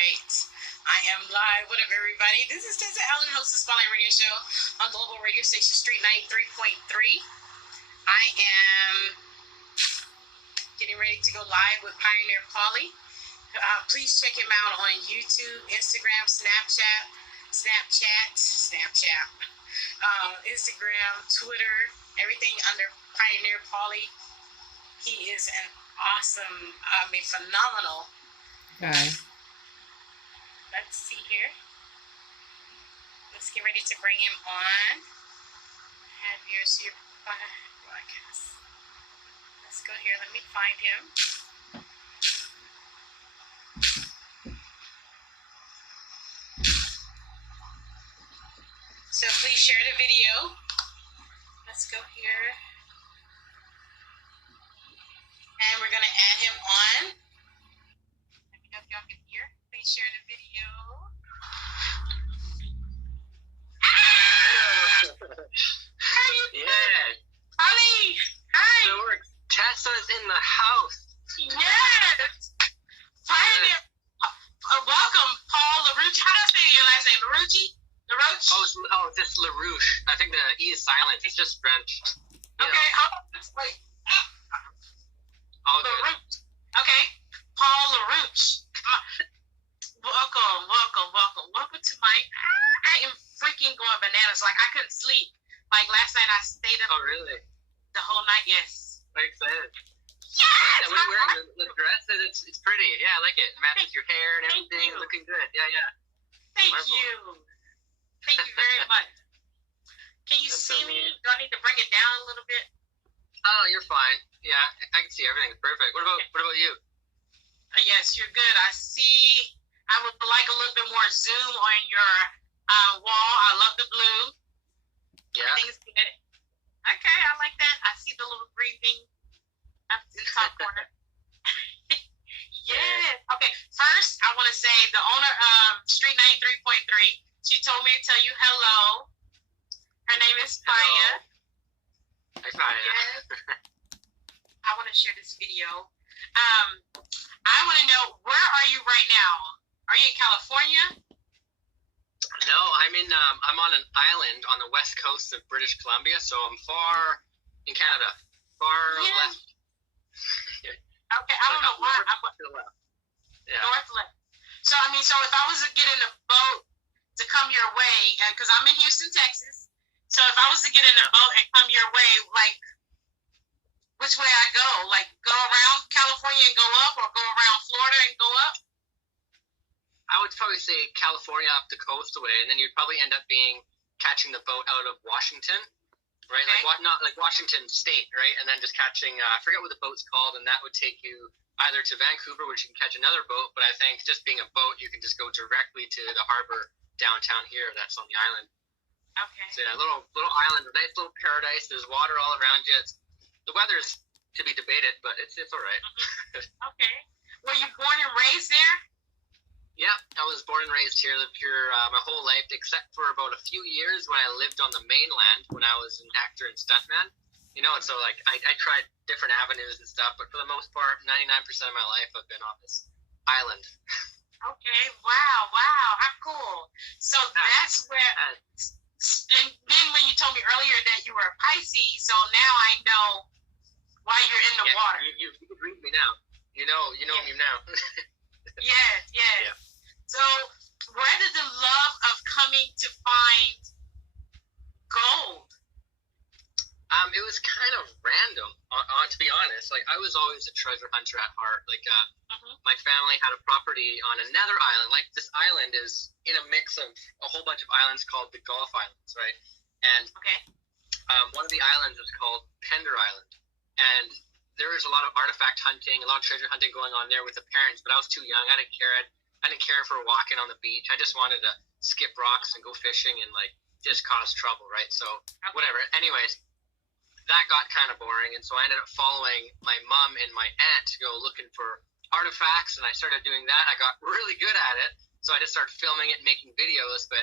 right. I am live. What up, everybody? This is Tessa Allen, host of Spotlight Radio Show on Global Radio Station Street 93.3. I am getting ready to go live with Pioneer Pauly. Please check him out on YouTube, Instagram, Snapchat, Instagram, Twitter, everything under Pioneer Pauly. He is an awesome, phenomenal guy. Let's see here. Let's get ready to bring him on. Have yours here broadcast. Let's go here. Let me find him. So please share the video. Let's go here. And we're going to add him on. Let me know if y'all can hear. Please share the video. Yeah. Pauly, hi. So Tessa's in the house. Yes. Pioneer. Welcome, Paul LaRouche. How do I say your last name? LaRouche? Oh, it's just LaRouche. I think the E is silent. It's just French. Okay, how about this? Wait. All good. LaRouche. Okay. Paul LaRouche. Welcome to my. I am freaking going bananas. Like, I couldn't sleep. Like, last night I stayed up. Oh, really? The whole night, yes. I'm excited. Yes! What are you wearing? The dress? It's pretty. Yeah, I like it. It matches your hair and everything. Looking good. Yeah. Thank Marvel. you. Thank you very much. Can you That's see so me? neat. Do I need to bring it down a little bit? Oh, you're fine. Yeah, I can see everything. Perfect. What about you? Yes, you're good. I see. I would like a little bit more zoom on your wall. I love the blue. Yeah. Everything's good. Okay, I like that. I see the little green thing up in the top corner. Yes. Okay. First, I want to say the owner of Street 93.3. She told me to tell you hello. Her name is Paya. Hi, Paya. Yes. I want to share this video. I want to know, where are you right now? Are you in California? No, I'm on an island on the west coast of British Columbia, so I'm far in Canada, left. Okay, I don't know why. To the left. Yeah. North left. So if I was to get in a boat to come your way, because I'm in Houston, Texas. So if I was to get in a boat and come your way, like, which way I go? Like, go around California and go up, or go around Florida and go up? I would probably say California up the coast away, and then you'd probably end up catching the boat out of Washington, right? Okay. Not like Washington State, right? And then just catching, I forget what the boat's called, and that would take you either to Vancouver, which you can catch another boat, but I think just being a boat, you can just go directly to the harbor downtown here that's on the island. Okay. So yeah, little island, a nice little paradise. There's water all around you. The weather's to be debated, but it's all right. Okay. Were you born and raised there? Yeah, I was born and raised here, lived here my whole life, except for about a few years when I lived on the mainland when I was an actor and stuntman. So like I tried different avenues and stuff, but for the most part, 99% of my life I've been on this island. Okay. Wow. How cool. So that's where. And then when you told me earlier that you were a Pisces, so now I know why you're in the water. You can read me now. You know me now. Yes. Yeah. So where did the love of coming to find gold? It was kind of random, to be honest. Like, I was always a treasure hunter at heart. Like, my family had a property on another island. Like, this island is in a mix of a whole bunch of islands called the Gulf Islands, right? And one of the islands is called Pender Island. And there was a lot of artifact hunting, a lot of treasure hunting going on there with the parents, but I was too young. I didn't care. I didn't care for walking on the beach. I just wanted to skip rocks and go fishing and, like, just cause trouble, right? So, whatever. Anyways, that got kind of boring, and so I ended up following my mom and my aunt to go looking for artifacts, and I started doing that. I got really good at it, so I just started filming it and making videos, but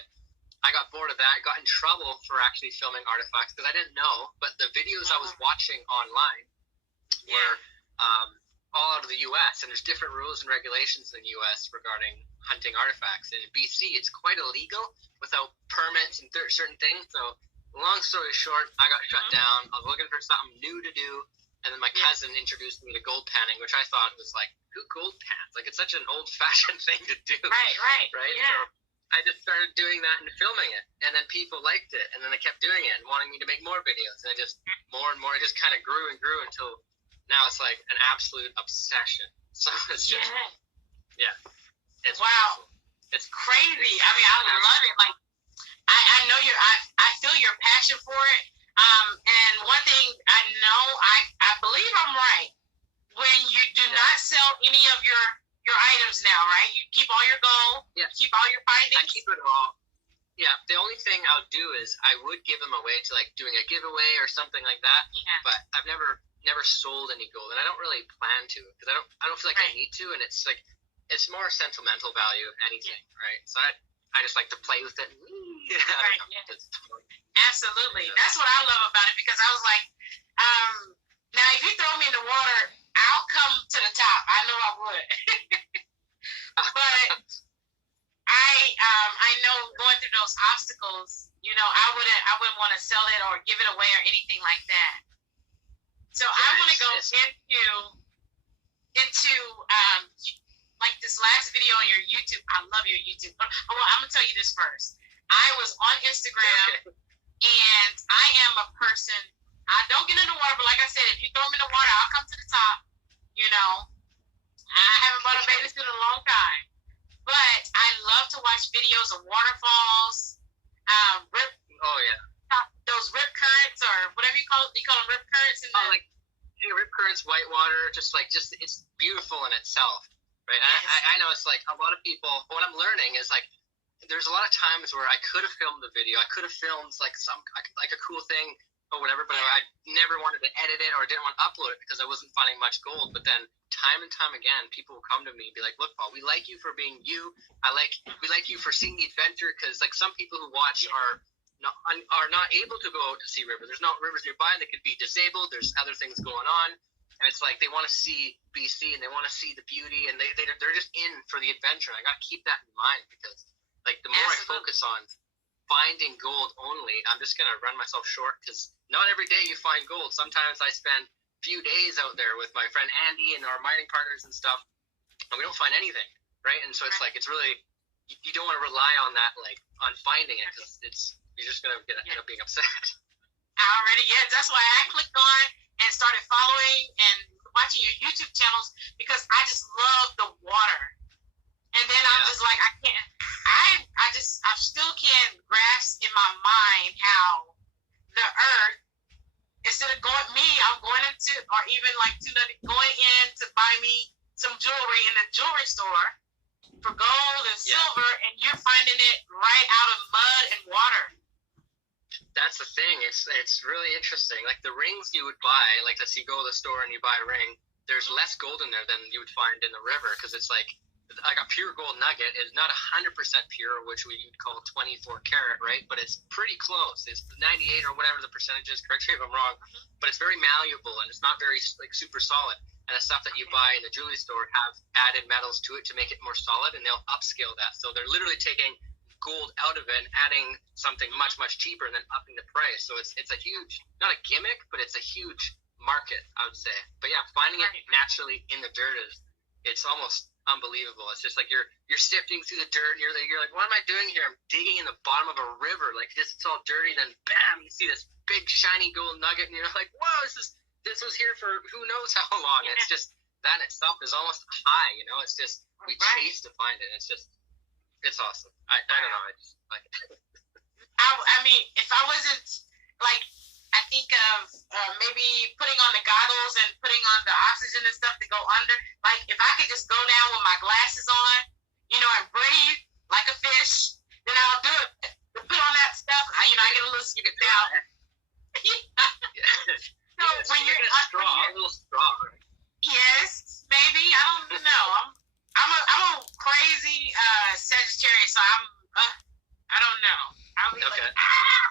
I got bored of that, got in trouble for actually filming artifacts because I didn't know, but the videos I was watching online were all out of the U.S., and there's different rules and regulations in the U.S. regarding hunting artifacts. And in BC, it's quite illegal without permits and certain things. So, long story short, I got shut down. I was looking for something new to do, and then my cousin introduced me to gold panning, which I thought was like, who gold pans? Like, it's such an old-fashioned thing to do. Right. Yeah. So I just started doing that and filming it, and then people liked it, and then they kept doing it and wanting me to make more videos, and I just more and more, it just kind of grew and grew until now it's like an absolute obsession. So it's just, it's wow, beautiful. It's crazy. I mean, I love it. Like, I know I feel your passion for it. And one thing I know, I believe I'm right. When you do not sell any of your items now, right? You keep all your gold. Yeah. Keep all your findings. I keep it all. Yeah. The only thing I'll do is I would give them away to like doing a giveaway or something like that. Yeah. But I've never sold any gold, and I don't really plan to, because I don't feel like I need to, and it's like it's more sentimental value of anything, right? So I just like to play with it. Absolutely. That's what I love about it, because I was like, now if you throw me in the water, I'll come to the top. I know I would. But I know going through those obstacles, you know, I wouldn't want to sell it or give it away or anything like that. So I want to go into like this last video on your YouTube. I love your YouTube. Well, I'm gonna tell you this first. I was on Instagram, and I am a person. I don't get in the water, but like I said, if you throw me in the water, I'll come to the top. You know, I haven't bought a bathing suit in a long time, but I love to watch videos of waterfalls, those rip currents, or whatever you call them, rip currents. Rip currents, whitewater, just it's beautiful in itself, right? Yes. I know it's like a lot of people, what I'm learning is like, there's a lot of times where I could have filmed the video, I could have filmed like a cool thing or whatever, but I never wanted to edit it or didn't want to upload it because I wasn't finding much gold. But then time and time again, people will come to me and be like, look, Paul, we like you for being you. We like you for seeing the adventure, because like some people who watch are not able to go out to see rivers. There's not rivers nearby. They could be disabled. There's other things going on, and it's like they want to see BC and they want to see the beauty, and they're just in for the adventure. And I gotta keep that in mind, because like the more I focus on finding gold only, I'm just gonna run myself short, because not every day you find gold. Sometimes I spend a few days out there with my friend Andy and our mining partners and stuff, and we don't find anything, right? And so it's like, it's really, you don't want to rely on that, like on finding it, because you're just gonna end up being upset. That's why I clicked on and started following and watching your YouTube channels, because I just love the water. And then I'm just like, I still can't grasp in my mind how the earth, instead of I'm going into, or even like going in to buy me some jewelry in the jewelry store for gold and silver, and you're finding it right out of mud and water. That's the thing. It's really interesting. Like the rings you would buy, like let's say you go to the store and you buy a ring, there's less gold in there than you would find in the river, because it's like a pure gold nugget is not 100% pure, which you'd call 24 karat, right? But it's pretty close. It's 98 or whatever the percentage is. Correct me if I'm wrong, but it's very malleable and it's not very like super solid. And the stuff that you buy in the jewelry store have added metals to it to make it more solid, and they'll upscale that. So they're literally taking gold out of it and adding something much, much cheaper and then upping the price. So it's a huge, not a gimmick, but it's a huge market, I would say. But yeah, finding it naturally in the dirt it's almost unbelievable. It's just like you're sifting through the dirt and you're like, what am I doing here? I'm digging in the bottom of a river. Like it's all dirty, then bam, you see this big shiny gold nugget, and you're like, whoa, this was here for who knows how long. Yeah. It's just, that in itself is almost high, you know? It's just, we chase to find it. It's just, it's awesome. I don't know. I just like it. I mean, if I wasn't like, I think of maybe putting on the goggles and putting on the oxygen and stuff to go under. Like if I could just go down with my glasses on, you know, and breathe like a fish, then I'll do it. To put on that stuff, I get a little scared down. So when you're a little straw. Yes, maybe. I don't know. I'm a crazy Sagittarius, so I don't know. I'll be like, ah!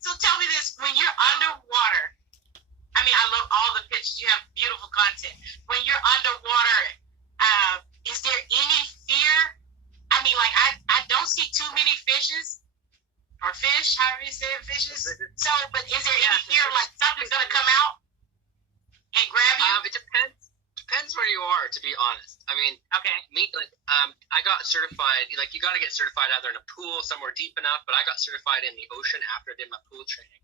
So tell me this, when you're underwater, I mean, I love all the pictures. You have beautiful content. When you're underwater, fishes or fish, however you say it, fishes. So, but is there any fear like something's gonna come out and grab you? It depends where you are, to be honest. I mean, I got certified. Like, you got to get certified either in a pool somewhere deep enough, but I got certified in the ocean after I did my pool training.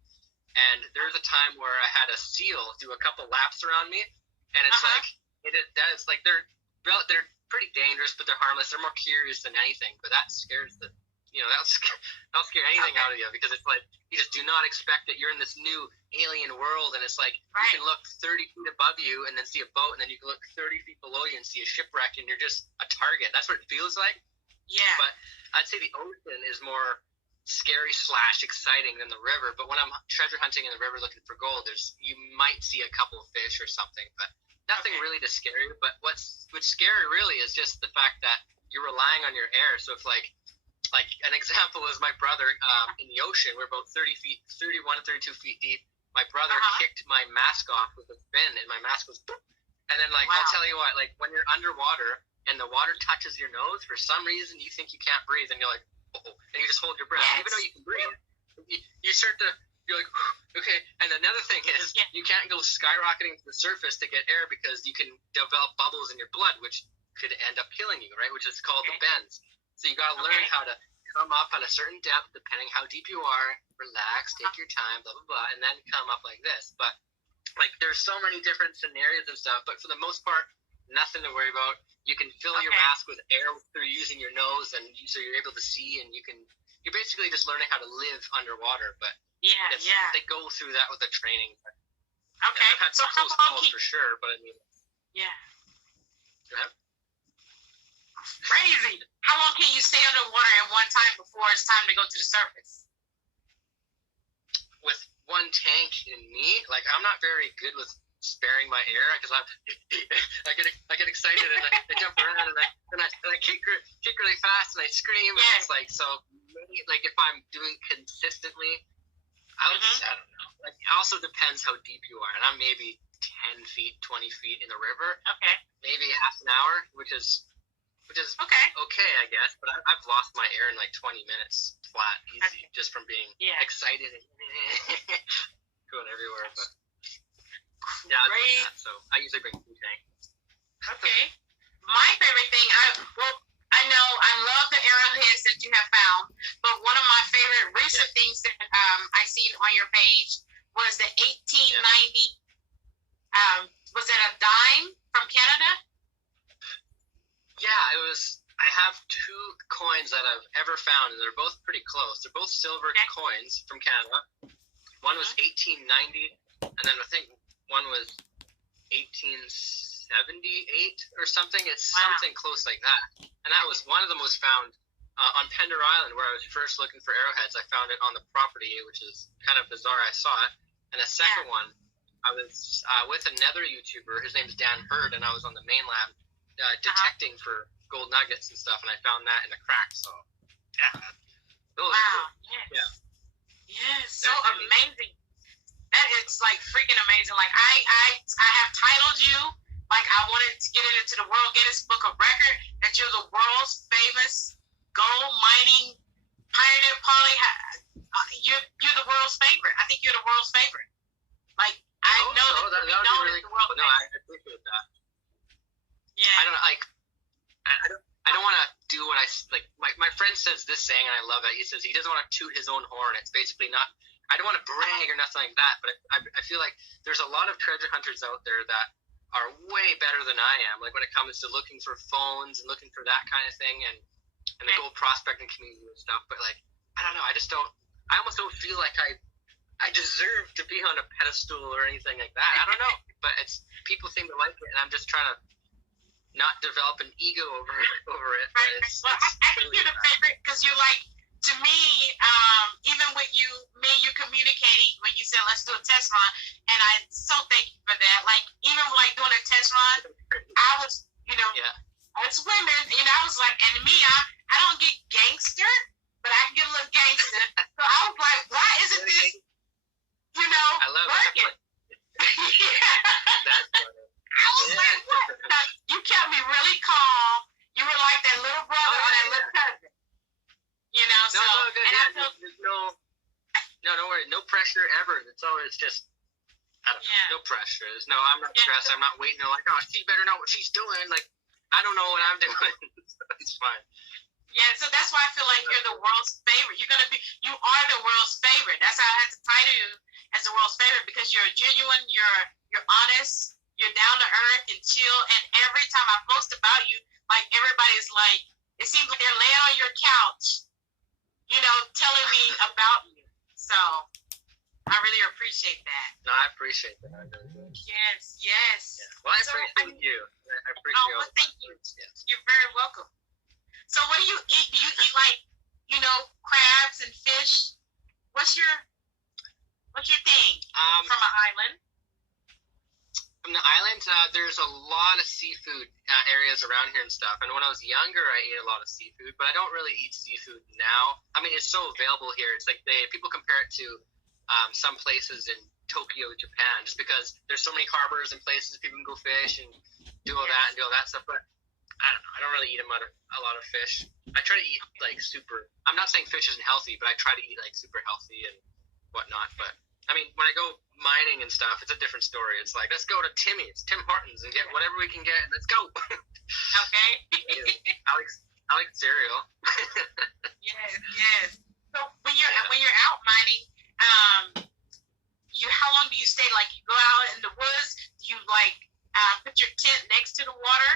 And there was a time where I had a seal do a couple laps around me, and it's like they're pretty dangerous, but they're harmless. They're more curious than anything, but that scares the. That'll scare anything out of you, because it's like you just do not expect that you're in this new alien world, and it's like you can look 30 feet above you and then see a boat, and then you can look 30 feet below you and see a shipwreck, and you're just a target. That's what it feels like. Yeah. But I'd say the ocean is more scary / exciting than the river. But when I'm treasure hunting in the river looking for gold, you might see a couple of fish or something, but nothing really to scare you. But what's scary really is just the fact that you're relying on your air. So if like an example is my brother in the ocean. We're about 31 to 32 feet deep. My brother kicked my mask off with a fin, and my mask was boop. And then I'll tell you what, like when you're underwater and the water touches your nose, for some reason you think you can't breathe, and you're like, oh, and you just hold your breath. Even though you can breathe, you start to, you're like, okay. And another thing is you can't go skyrocketing to the surface to get air, because you can develop bubbles in your blood, which could end up killing you, right? Which is called the bends. So you got to learn how to come up at a certain depth, depending how deep you are. Relax, take your time, blah, blah, blah, and then come up like this. But, there's so many different scenarios and stuff, but for the most part, nothing to worry about. You can fill your mask with air through using your nose, and so you're able to see, and you're basically just learning how to live underwater. But they go through that with the training. Okay. I've had some close calls for sure, but I mean. Yeah. Go ahead. Crazy. How long can you stay underwater at one time before it's time to go to the surface? With one tank in me, I'm not very good with sparing my air, because I get excited and I jump around and I kick really fast and I scream, and it's so maybe if I'm doing consistently, I don't know. It also depends how deep you are, and I'm maybe 10 feet, 20 feet in the river. Okay. Maybe half an hour, which is okay, I guess. But I've lost my air in 20 minutes flat, easy, just from being excited and going everywhere. But so I usually bring 2 tanks. Okay. My favorite thing, I know I love the arrowheads that you have found, but one of my favorite recent things that I seen on your page was the 1890. Was it a dime from Canada? Yeah, it was. I have 2 coins that I've ever found, and they're both pretty close. They're both silver coins from Canada. One was 1890, and then I think one was 1878 or something. It's something close like that. And that was one of the most found on Pender Island, where I was first looking for arrowheads. I found it on the property, which is kind of bizarre. I saw it. And the second one, I was with another YouTuber. His name's Dan Hurd, and I was on the mainland detecting for gold nuggets and stuff, and I found that in a crack. So, those are cool. Yes, so amazing. That is freaking amazing. I have titled you, I wanted to get it into the World Guinness Book of Record, that you're the world's famous gold mining pioneer, Pauly. You're the world's favorite. I think you're the world's favorite. I know that would be really cool. No, I appreciate that. Yeah. I don't want to do what my friend says this saying, and I love it. He says he doesn't want to toot his own horn. It's basically not, I don't want to brag or nothing like that, but I feel like there's a lot of treasure hunters out there that are way better than I am, when it comes to looking for phones and looking for that kind of thing, and the gold prospecting community and stuff. But I don't know, I almost don't feel like I deserve to be on a pedestal or anything like that. I don't know, but people seem to like it, and I'm just trying to not develop an ego over it. But I think you're the favorite, because you're to me, even with you communicating when you said let's do a test run, and I so thank you for that. Even doing a test run, I was, as women, I was and me, I don't get gangster, but I can get a little gangster. So I was why isn't this, I love working? I was what? You kept me really calm. You were like that little brother or that little cousin. So No worry. No pressure ever. It's always just, I don't know, no pressure. There's no, I'm not stressed. I'm not waiting. Like, oh, she better know what she's doing. Like, I don't know what I'm doing. It's fine. Yeah, so that's why I feel like you're the world's favorite. You are the world's favorite. That's how I had to title you as the world's favorite, because you're genuine, you're honest, you're down to earth and chill. And every time I post about you, like, everybody's like, it seems like they're laying on your couch, telling me about you. So I really appreciate that. No, I appreciate that. Yes. Yeah. Well, I appreciate you. I appreciate well, thank you. Yes. You're very welcome. So what do you eat? Do you eat like, crabs and fish? What's your thing from an island? From the island, there's a lot of seafood areas around here and stuff. And when I was younger, I ate a lot of seafood, but I don't really eat seafood now. I mean, it's so available here. It's like people compare it to some places in Tokyo, Japan, just because there's so many harbors and places people can go fish and do all that and do all that stuff. But I don't know. I don't really eat a lot of fish. I try to eat like super. I'm not saying fish isn't healthy, but I try to eat like super healthy and whatnot. But I mean, when I go mining and stuff, it's a different story. It's like, let's go to Timmy's, Tim Hortons, and get whatever we can get, and let's go. Okay. I like cereal. Yes. So when you're out mining, how long do you stay? Like, you go out in the woods? Do you like put your tent next to the water?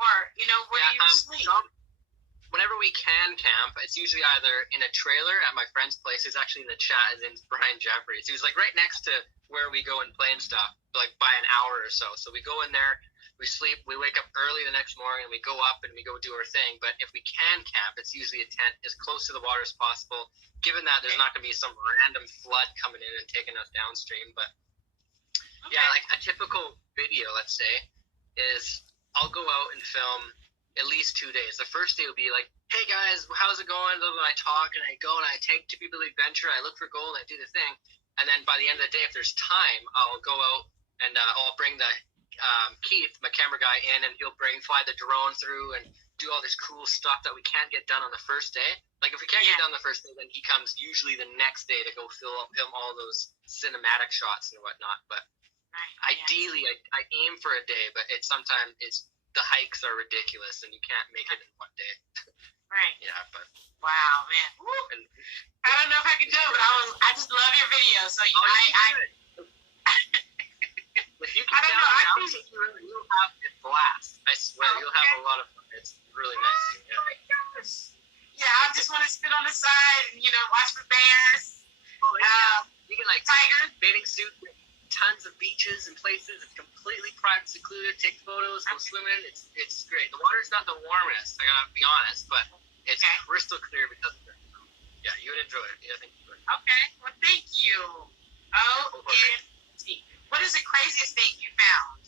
Or, where do you sleep? Whenever we can camp, it's usually either in a trailer at my friend's place, who's actually in the chat, his name's Brian Jeffries. He was like right next to where we go and play and stuff, like by an hour or so. So we go in there, we sleep, we wake up early the next morning, and we go up and we go do our thing. But if we can camp, it's usually a tent as close to the water as possible, given that there's not going to be some random flood coming in and taking us downstream. But yeah, like a typical video, let's say, is I'll go out and film at least 2 days. The first day will be like, hey guys, how's it going? I talk and I go and I take two people to the adventure. I look for gold and I do the thing. And then by the end of the day, if there's time, I'll go out and I'll bring the Keith, my camera guy, in, and he'll fly the drone through and do all this cool stuff that we can't get done on the first day. Like if we can't get done the first day, then he comes usually the next day to go film all those cinematic shots and whatnot. But ideally, I aim for a day, but sometimes the hikes are ridiculous and you can't make it in one day. Right. Yeah, but wow, man. And, I don't know if I can do it, but I just love your videos. So if you can you'll have a blast. I swear, you'll have a lot of fun. It's really nice. Oh my gosh. Yeah, I just want to sit on the side and watch for bears. Oh yeah. You can tigers, bathing suit. Tons of beaches and places. It's completely private, secluded. Take photos, go swimming. It's great. The water's not the warmest, I gotta be honest, but it's crystal clear because of it. Yeah, you would enjoy it. Yeah, I think you would. Okay, well, thank you. What is the craziest thing you found?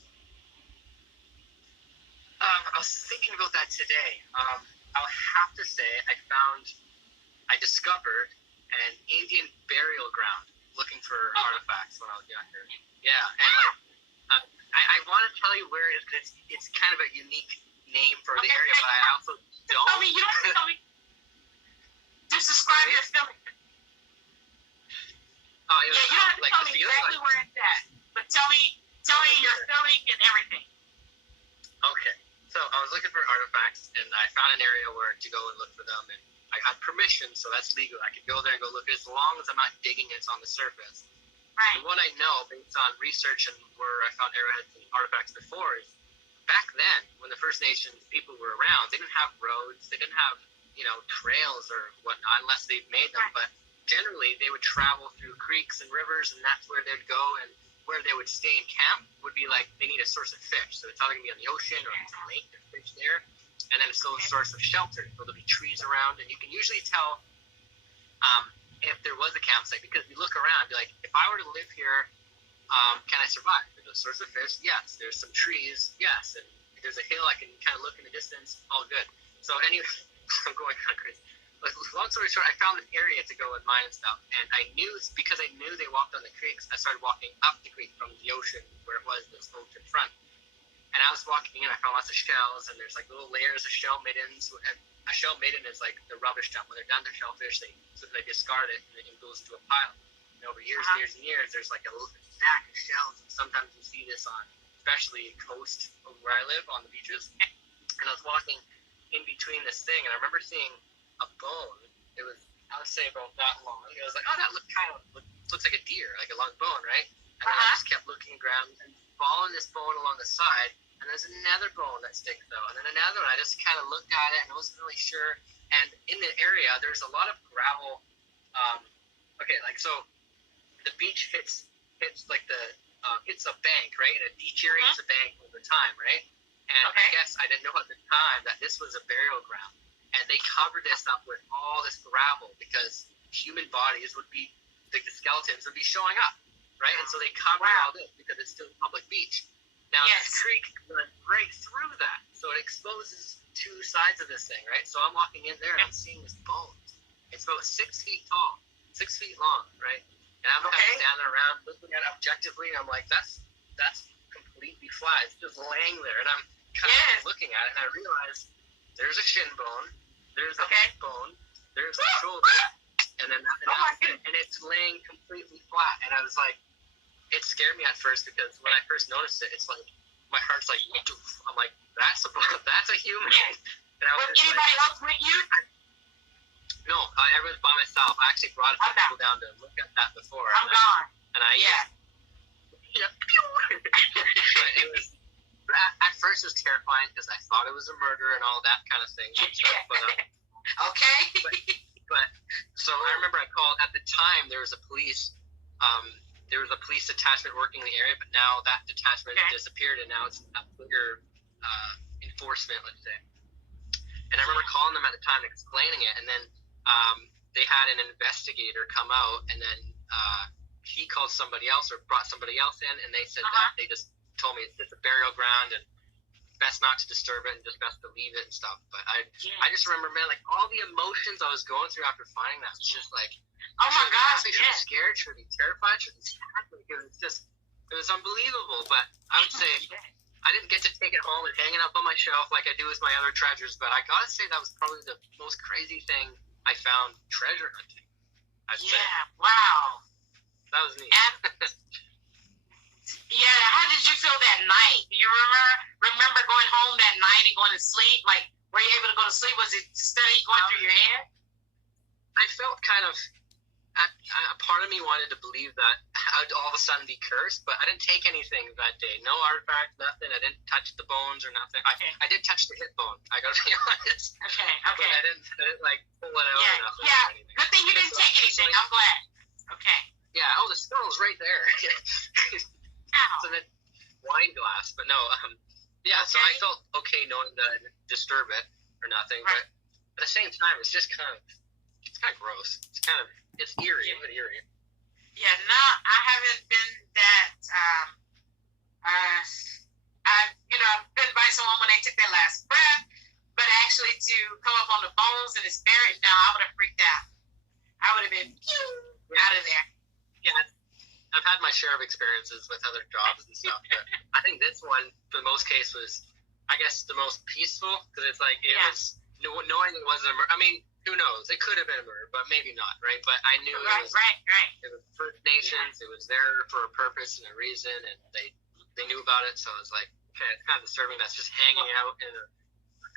I was thinking about that today. I'll have to say I discovered an Indian burial ground looking for artifacts when I was younger. Yeah, and I want to tell you where it is because it's kind of a unique name for the area, but I also don't. Tell me, you don't have to tell me. Just describe your feeling. Oh, you don't have to tell me exactly where it's at, but tell me your feeling and everything. Okay, so I was looking for artifacts, and I found an area where to go and look for them, and I got permission, so that's legal. I could go there and go look as long as I'm not digging it's on the surface. Right. And what I know, based on research and where I found arrowheads and artifacts before, is back then, when the First Nations people were around, they didn't have roads, they didn't have, trails or whatnot, unless they made them. But generally, they would travel through creeks and rivers, and that's where they'd go. And where they would stay in camp would be like they need a source of fish. So it's either going to be on the ocean or it's a lake, there's fish there. And then it's still a source of shelter. So there'll be trees around, and you can usually tell if there was a campsite because you look around, be like, if I were to live here, can I survive? There's a source of fish, yes. There's some trees, yes. And if there's a hill, I can kind of look in the distance, all good. So anyway, I'm going kind of crazy. But long story short, I found an area to go and mine and stuff, and because I knew they walked on the creeks, I started walking up the creek from the ocean where it was this ocean front. And I was walking in, I found lots of shells, and there's like little layers of shell middens. a shell maiden is like the rubbish dump. When they're done their shellfish, they discard it and it goes to a pile. And over years and years and years, there's like a stack of shells. And sometimes you see this on, especially coast where I live on the beaches. And I was walking in between this thing, and I remember seeing a bone. It was, I would say, about that long. I was like, oh, that looks like a deer, like a long bone, right? And then I just kept looking around and following this bone along the side. And there's another bone that sticks out, and then another one. I just kind of looked at it and I wasn't really sure. And in the area, there's a lot of gravel. So the beach hits like hits a bank, right? And it deteriorates the bank over time, right? And I guess I didn't know at the time that this was a burial ground, and they covered this up with all this gravel because human bodies would be, like the skeletons would be showing up, right? And so they covered all this because it's still a public beach. Now, the creek runs right through that, so it exposes two sides of this thing, right? So I'm walking in there, and I'm seeing this bone. It's about 6 feet tall, 6 feet long, right? And I'm kind of standing around looking at it objectively, and I'm like, that's completely flat. It's just laying there, and I'm kind of looking at it, and I realize there's a shin bone, there's a hip bone, there's a shoulder, and then and it's laying completely flat. And I was like, it scared me at first because when I first noticed it, it's like my heart's like, I'm like, that's a human. And I was anybody else with you? No, I was by myself. I actually brought a few people down to look at that before. I'm gone. And I but it was at first it was terrifying because I thought it was a murder and all that kind of thing. But but so I remember I called at the time. There was a police detachment working in the area, but now that detachment disappeared, and now it's a bigger enforcement, let's say. And I remember calling them at the time, explaining it, and then they had an investigator come out, and then he called somebody else or brought somebody else in, and they said that they just told me it's just a burial ground and best not to disturb it and just best to leave it and stuff. But I just remember, man, like all the emotions I was going through after finding that was just like, oh my gosh, should be scared, should be terrified, should be sad, because it was unbelievable. But I would say I didn't get to take it home and hang it up on my shelf like I do with my other treasures, but I gotta say that was probably the most crazy thing I found treasure hunting. I'd say. Wow. That was neat. How did you feel that night? Do you remember going home that night and going to sleep? Like, were you able to go to sleep? Was it steady going through your head? I felt kind of, a part of me wanted to believe that I'd all of a sudden be cursed, but I didn't take anything that day. No artifact, nothing. I didn't touch the bones or nothing. I did touch the hip bone. I gotta be honest. Okay. But I didn't like pull it out or nothing. Yeah. Good thing you didn't take anything. I'm glad. Okay. Yeah. Oh, the skull's right there. It's in a wine glass, but no. So I felt okay knowing that I didn't disturb it or nothing, but at the same time, it's just kind of gross. It's eerie. A bit eerie. Yeah, no, I haven't been that. I've been by someone when they took their last breath, but actually to come up on the bones and it's buried, no, I would have freaked out. I would have been out of there. Yeah, I've had my share of experiences with other jobs and stuff, but I think this one, for the most case, was, I guess, the most peaceful, because it's like, it was, knowing it wasn't a murder. I mean, who knows? It could have been a murder, but maybe not, right? But I knew it was First Nations. It was there for a purpose and a reason, and they knew about it, so it was like, okay, it's kind of disturbing that's just hanging out in a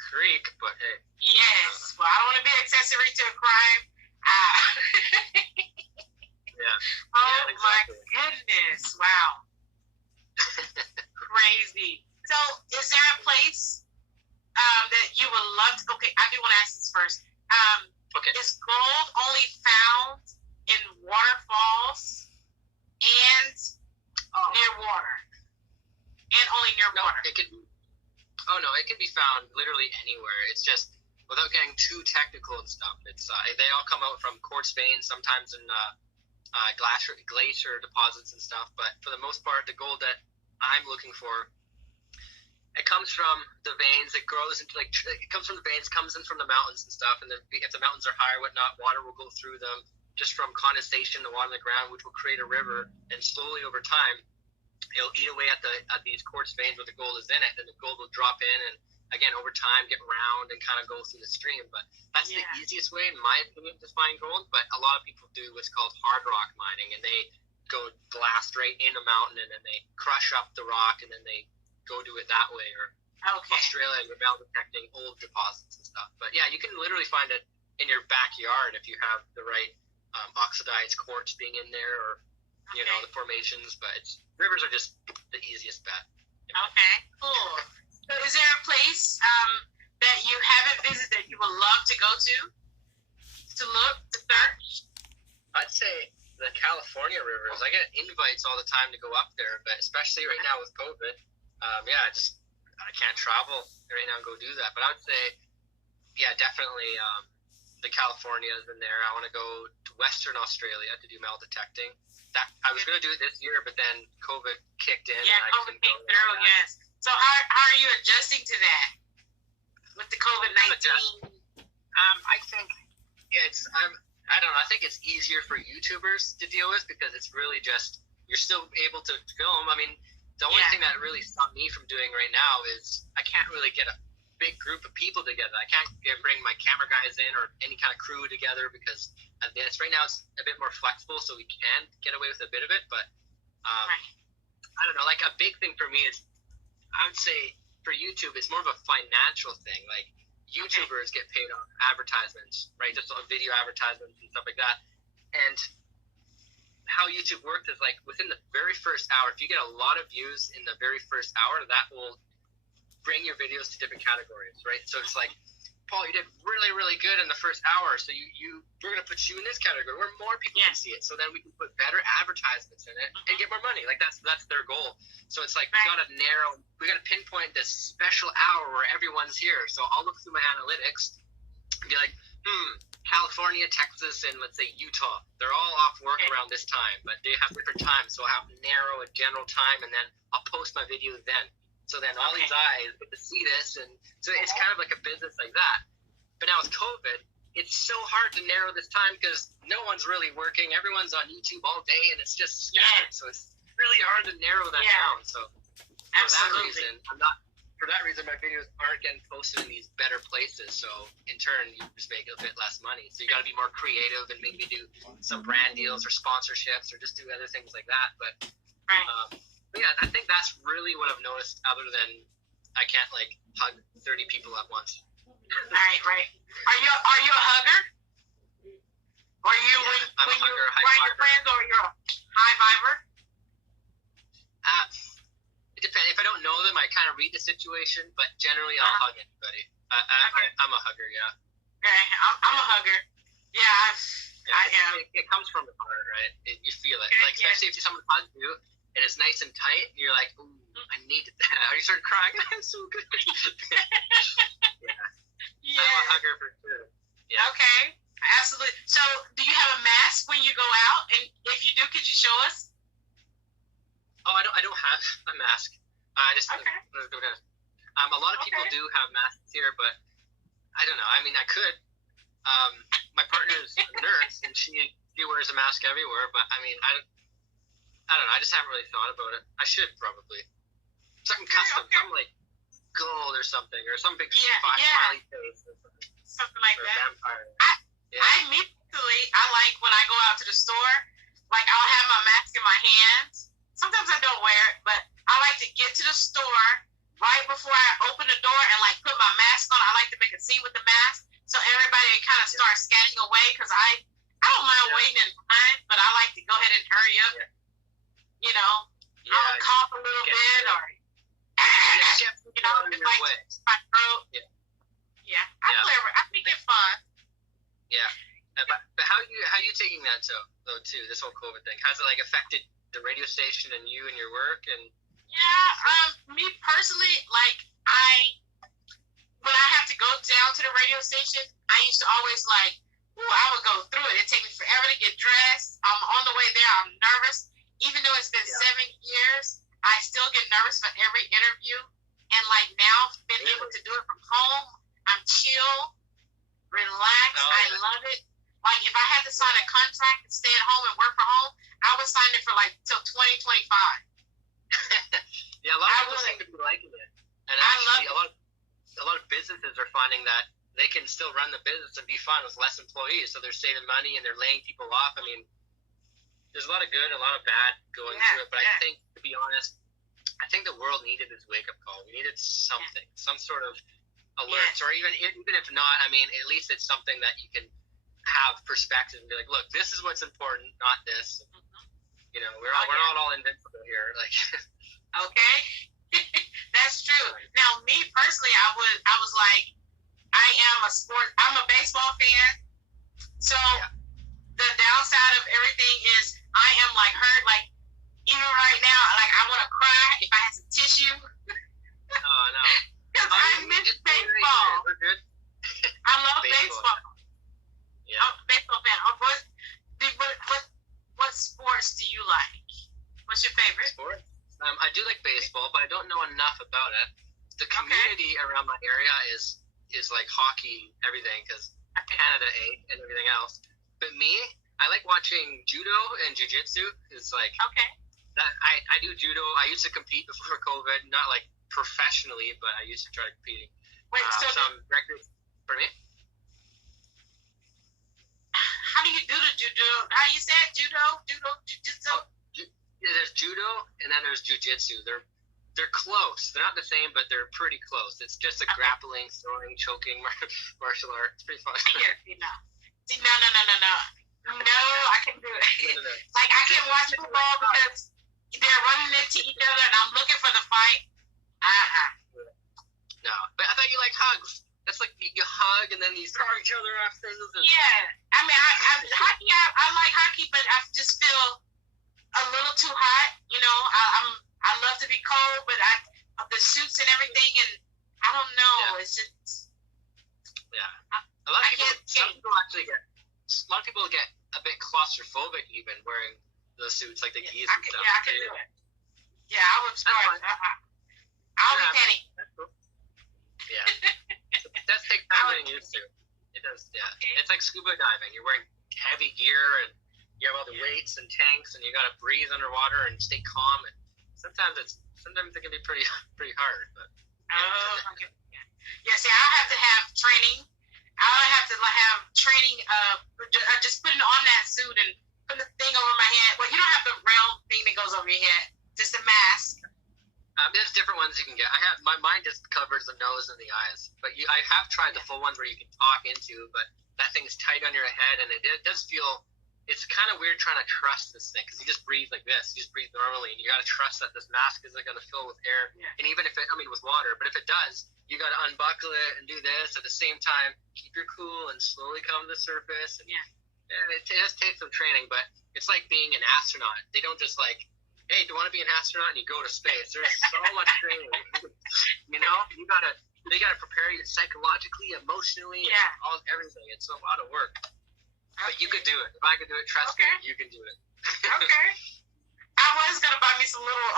creek, but hey. Yes. Well, I don't want to be accessory to a crime. My goodness. Wow. Crazy. So, is there a place that you would love to... Okay, I do want to ask this first. Is gold only found in waterfalls and near water? And only near water? It can be found literally anywhere. It's just, without getting too technical and stuff, it's they all come out from quartz veins, sometimes in glacier deposits and stuff. But for the most part, the gold that I'm looking for, it comes from the veins. It grows into it comes from the veins, comes in from the mountains and stuff. And then if the mountains are high or whatnot, water will go through them just from condensation, the water in the ground, which will create a river. And slowly over time, it'll eat away at these quartz veins where the gold is in it. And the gold will drop in and again, over time, get round and kind of go through the stream. But that's the easiest way, in my opinion, to find gold. But a lot of people do what's called hard rock mining, and they go blast right in a mountain, and then they crush up the rock, and then they go do it that way. Or Australia, you're metal detecting old deposits and stuff. But yeah, you can literally find it in your backyard if you have the right oxidized quartz being in there, or the formations. But rivers are just the easiest bet. Okay, cool. So is there a place that you haven't visited that you would love to go to look, to search? I'd say the California rivers. I get invites all the time to go up there, but especially right now with COVID, I can't travel right now and go do that. But I would say, definitely the Californias in there. I want to go to Western Australia to do metal detecting. That I was going to do it this year, but then COVID kicked in. Yeah, COVID came through. Yes. So how are you adjusting to that with the COVID-19? I think I don't know. I think it's easier for YouTubers to deal with because it's really just you're still able to film. I mean, the only thing that really stopped me from doing right now is I can't really get a big group of people together. I can't bring my camera guys in or any kind of crew together because right now it's a bit more flexible, so we can get away with a bit of it. But I don't know. Like a big thing for me is I would say for YouTube it's more of a financial thing. Like YouTubers get paid on advertisements, right? Just on video advertisements and stuff like that. And how YouTube works is like within the very first hour, if you get a lot of views in the very first hour, that will bring your videos to different categories, right? So it's like, Paul, you did really, really good in the first hour, so we're gonna put you in this category where more people can see it. So then we can put better advertisements in it and get more money. Like that's their goal. So it's like we gotta pinpoint this special hour where everyone's here. So I'll look through my analytics and be like, California, Texas, and let's say Utah, they're all off work around this time, but they have different times. So I'll have to narrow a general time, and then I'll post my video then. So then all these eyes get to see this, and so it's kind of like a business like that. But now with COVID, it's so hard to narrow this time because no one's really working. Everyone's on YouTube all day, and it's just scattered. So it's really hard to narrow that down. So for that reason, my videos aren't getting posted in these better places. So in turn, you just make a bit less money. So you got to be more creative and maybe do some brand deals or sponsorships or just do other things like that. But yeah, I think that's really what I've noticed. Other than I can't like hug 30 people at once. Right. Are you a hugger? Or are you I'm a hugger, when your friends, or you're a high fiver? It depends. If I don't know them, I kind of read the situation, but generally I'll hug anybody. I'm a hugger, yeah. Okay, I'm a hugger. Yeah, I am. It comes from the heart, right? You feel it. Like especially if someone hugs you and it's nice and tight, and you're like, ooh, I needed that. Or you start crying. That's so good. Yeah. I'm a hugger for sure. Yeah. Okay, absolutely. So, do you have a mask when you go out? And if you do, could you show us? Oh, I don't have a mask. I just a lot of people do have masks here, but I don't know. I mean, I could. My partner's a nurse, and she wears a mask everywhere. But I mean, I don't know. I just haven't really thought about it. I should probably. Something custom, something like gold or something, or some big smiley face, or something like or that. Vampire. I like when I go out to the store. Like I'll have my mask in my hands. Sometimes I don't wear it, but I like to get to the store right before I open the door and like put my mask on. I like to make a scene with the mask, so everybody kind of starts scanning away because I don't mind waiting in line, but I like to go ahead and hurry up. You know, I'll cough a little bit or just like my throat. I think it's fun. Yeah, but how you taking that though too? This whole COVID thing, has it like affected the radio station and you and your work? And me personally, like when I have to go down to the radio station, I used to always like, I would go through it. It'd take me forever to get dressed. I'm on the way there. I'm nervous. Even though it's been 7 years, I still get nervous for every interview. And like now, being able to do it from home, I'm chill, relaxed. I love it. Like if I had to sign a contract and stay at home and work from home, I would sign it for like till 2025. Yeah, a lot of people seem to be liking it. And actually, a lot of businesses are finding that they can still run the business and be fun with less employees, so they're saving money and they're laying people off. I mean, there's a lot of good and a lot of bad going through it, but I think, to be honest, I think the world needed this wake-up call. We needed something, some sort of alerts, or even if not, I mean, at least it's something that you can have perspective and be like, look, this is what's important, not this. You know, we're not all invincible here. Like, okay, that's true. Now, me personally, I was like, I'm a baseball fan, so the downside of everything is I am like hurt, like even right now, like I want to cry if I had some tissue. Oh no, because I miss baseball. We're good. I love baseball. Yeah, I'm a baseball fan. What sports do you like? What's your favorite sport? I do like baseball, but I don't know enough about it. The community around my area is like hockey, everything, because Canada A and everything else. But me, I like watching judo and jiu-jitsu. It's like that. I do judo. I used to compete before COVID, not like professionally, but I used to try competing. Wait, so some records for me. How do you do the judo? How you said judo, jiu-jitsu? There's judo and then there's jiu-jitsu. They're close. They're not the same, but they're pretty close. It's just a grappling, throwing, choking martial art. It's pretty fun. No, I can do it. No. Like, I can't watch football because they're running into each other and I'm looking for the fight. No, but I thought you like hugs. That's like you hug and then you throw each other off things. Yeah, I mean, hockey. I like hockey, but I just feel a little too hot. You know, I love to be cold, but the suits and everything, and I don't know. Yeah. It's just a lot of people. Some people actually get. A lot of people get a bit claustrophobic even wearing the suits, like the gis and stuff. Yeah, I can do it. Yeah, I would start. I'll be petty. Cool. Yeah. It does take time getting used to. It does, yeah. Okay. It's like scuba diving. You're wearing heavy gear and you have all the weights and tanks and you got to breathe underwater and stay calm. And sometimes it can be pretty hard. But see, I have to have training. I have to have training. Just putting on that suit and putting the thing over my head. Well, you don't have the round thing that goes over your head. Just a mask. There's different ones you can get. Mine just covers the nose and the eyes. But I have tried the full ones where you can talk into, but that thing's tight on your head, and it does feel. It's kind of weird trying to trust this thing because you just breathe like this. You just breathe normally, and you got to trust that this mask isn't going to fill with air. Yeah. And even if with water, but if it does, you got to unbuckle it and do this at the same time. Keep your cool and slowly come to the surface. And it does take some training, but it's like being an astronaut. They don't just like, hey, do you want to be an astronaut? And you go to space. There's so much training. You know, they gotta prepare you psychologically, emotionally, and everything. It's a lot of work. But you could do it. If I could do it, trust me, you can do it. Okay. I was gonna buy me some little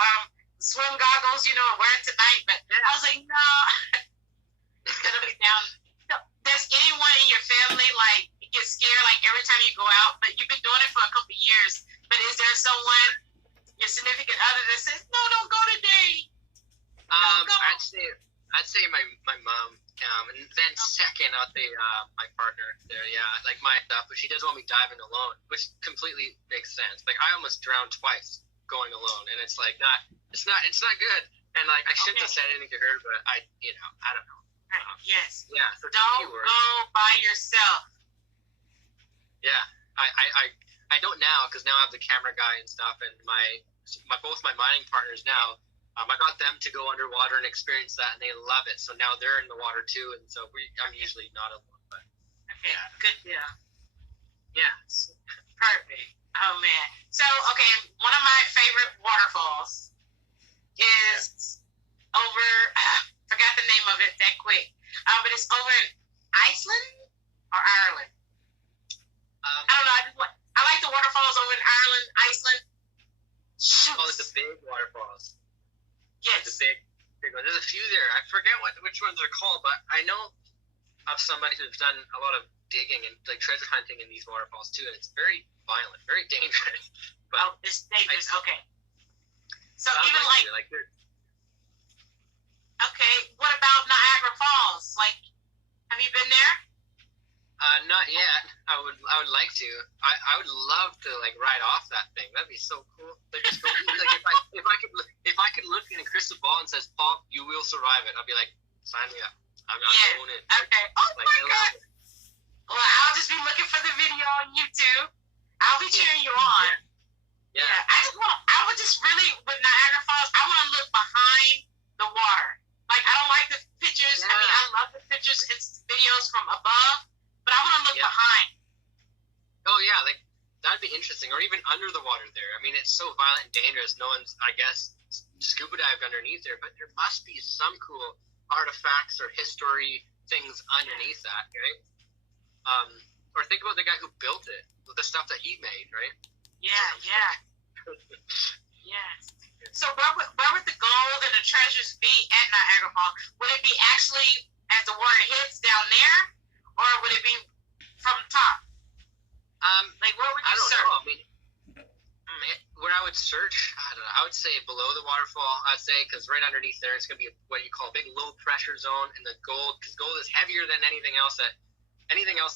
swim goggles, wear it tonight, but I was like, no. It's gonna be down. So, does anyone in your family like get scared like every time you go out? But you've been doing it for a couple of years. But is there someone, your significant other, that says, no, don't go today? I'd say my mom, and then second, I'll say my partner there. Yeah, like my stuff, but she doesn't want me diving alone, which completely makes sense. Like I almost drowned twice going alone, and it's like it's not good. And like I shouldn't have said anything to her, but I don't know. Yes. Yeah. So don't go by yourself. Yeah, I don't now because now I have the camera guy and stuff, and both my mining partners now. I got them to go underwater and experience that, and they love it. So now they're in the water too, and so I'm usually not alone. But good deal. Yeah, perfect. Oh man. So one of my favorite waterfalls is over. Forgot the name of it that quick. But it's over in Iceland or Ireland. I don't know. I like the waterfalls over in Ireland, Iceland. Shoot. Oh, the big waterfalls. Yes. The big one. There's a few there. I forget which ones they're called, but I know of somebody who's done a lot of digging and like treasure hunting in these waterfalls too, and it's very violent, very dangerous. But it's dangerous. Okay. So even like Okay. What about Niagara Falls? Like, have you been there? Not yet. I would like to. I would love to like ride off that thing. That'd be so cool. Like, just go, like if I could look in a crystal ball and says, Paul, you will survive it, I'll be like, sign me up. I'm going in. Okay. Oh like, my God. Well, I'll just be looking for the video on YouTube. I'll be cheering you on. Yeah. I would just really, with Niagara Falls, I want to look behind the water. Like, I don't like the pictures. Yeah. I mean, I love the pictures and videos from above, but I want to look behind. Oh, yeah. Like, that'd be interesting. Or even under the water there. I mean, it's so violent and dangerous. No one's, I guess, scuba dived underneath there, but there must be some cool artifacts or history things underneath that, right? Or think about the guy who built it, the stuff that he made, right? Yeah. Yes. So where would the gold and the treasures be at Niagara Falls? Would it be actually as the water hits down there, or would it be from the top? Like where would you search? I mean, where I would search, I don't know. I would say below the waterfall. I'd say because right underneath there, it's gonna be what you call a big low pressure zone, and the gold, because gold is heavier than anything else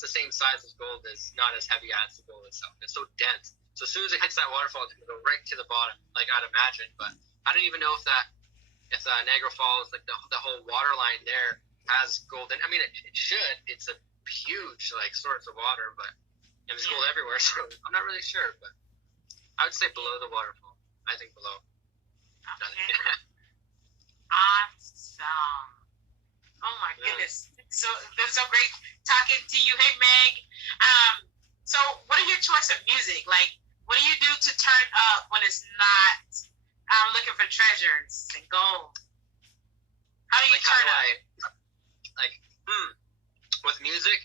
the same size as gold is not as heavy as the gold itself. It's so dense. So as soon as it hits that waterfall, it's gonna go right to the bottom, like I'd imagine. But I don't even know if Niagara Falls, like the whole water line there, has gold in. I mean, it should. It's a huge like source of water, but and there's gold everywhere. So I'm not really sure, but I would say below the waterfall. I think below. Okay. Awesome. Oh my goodness. So it's so great talking to you. Hey Meg. So what are your choice of music? Like, what do you do to turn up when it's not looking for treasures and gold? How do you turn up? With music,